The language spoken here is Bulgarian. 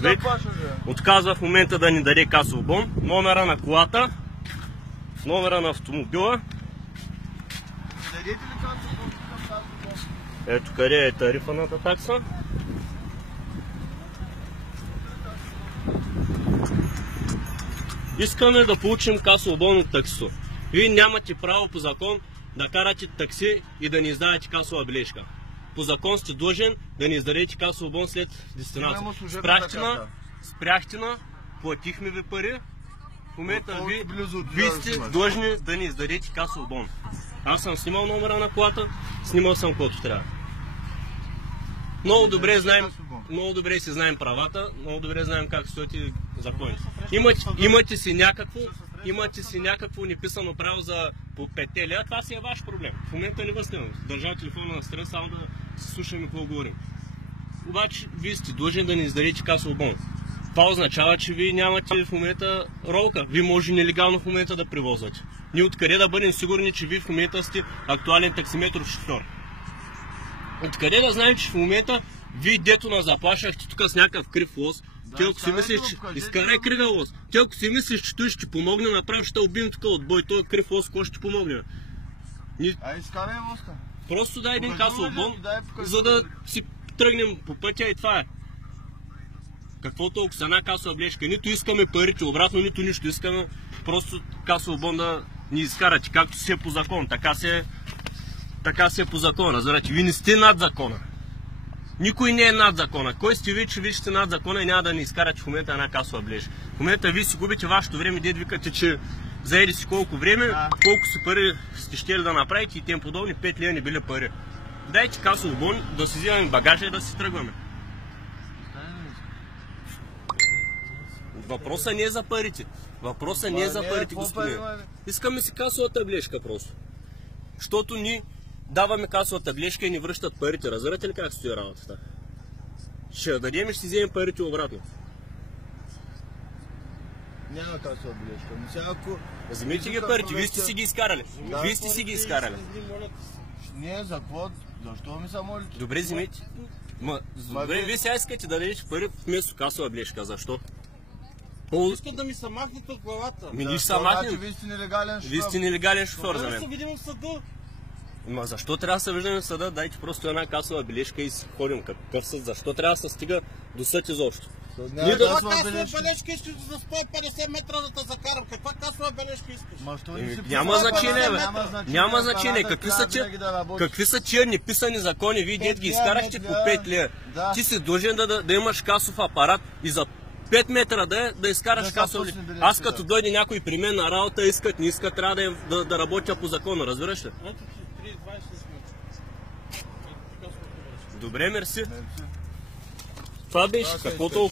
човек отказва в момента да ни даде касов бон, номера на колата, номера на автомобила. Дадете ли касов бон? Ето къде е тарифаната такса. Искаме да получим касов бон от таксито. Вие нямате право по закон да карате такси и да ни издадете касова бележка. По закон сте длъжен да ни издадете касов бон след дестинация. Спряхте на, платихме ви пари. В момента ви сте длъжни да ни издадете касов бон. Аз съм снимал номера на колата, снимал съм каквото трябва. Много добре си знаем правата, много добре знаем как стоят и законите. Имате си някакво неписано право за по 5 лева, това си е ваш проблем. В момента не възснимам. Държа телефона на страна, само да се слушаме какво говорим. Обаче вие сте длъжни да ни издадете касов бон. Това означава, че вие нямате в момента ролка. Вие може нелегално в момента да превозвате. Ние откъде да бъдем сигурни, че вие в момента сте актуален таксиметров шофьор? Откъде да знаем, че в момента вие дето на заплашахте тук с някакъв крив лоз, ти ако си мислиш, че изкарай кривия лоз, ти ако си мислиш, че той ще ти помогне, направо ще убием тук от бой, той крив лоз, кой ще ти помогне? Изкарай лозка. Просто дай един касов бон, за да си тръгнем по пътя и това е. Какво толкова с една касова бележка? Нито искаме парите обратно, нито нищо искаме, просто касов бон да ни изкарате, както си е по закон, така си е по закона, разбирате, вие не сте над закона. Никой не е над закона. Кой сте вие, че вие сте над закона и няма да ни изкарате в момента една касова бележка? В момента вие си губите вашето време, дед викате, че заеди си колко време, колко си пари сте щели да направите и тем подобни, 5 лева не били пари. Дайте касов бон, да си вземем багажа и да си тръгваме. Въпросът не е за парите. Въпросът не е за парите, господин. Искаме си касовата бележка просто. Защото ни даваме касовата бележка и ни връщат парите. Разбирате ли как стои работата? Ще дадем и ще си вземем парите обратно. Няма касова бележка. Вземете ги парите, вие сте си ги изкарали. Вие сте си ги изкарали. Не, за какво? Защо ми са молите? Добре, вземете. Добре, вие сега искате да дадете пари вместо касова бележка. Защо? Искат да ми се махнат от главата. Ми ще се махнем. Вие сте нелегален шофьор. Вие сте нелегален шофьор за Да мен. се видим в съда. Ма защо трябва да се виждаме в съда? Дайте просто една касова бележка и си ходим. Какъв съд? Защо трябва да се стига до съд изобщо? Каква касова бележка искаш за 150 метра да те закарам? Каква касова бележка искаш? Няма значение, бе. Няма значение. Какви са тия неписани закони? Вие дед ги изкарахте по 5 лева. Ти си длъжен да имаш касов апарат и за 5 метра да изкараш касов. Аз като дойде някой при мен на работа, искат, не искат, трябва да работя по закона, разбираш ли? Добре, мерси. Това беше. Каквото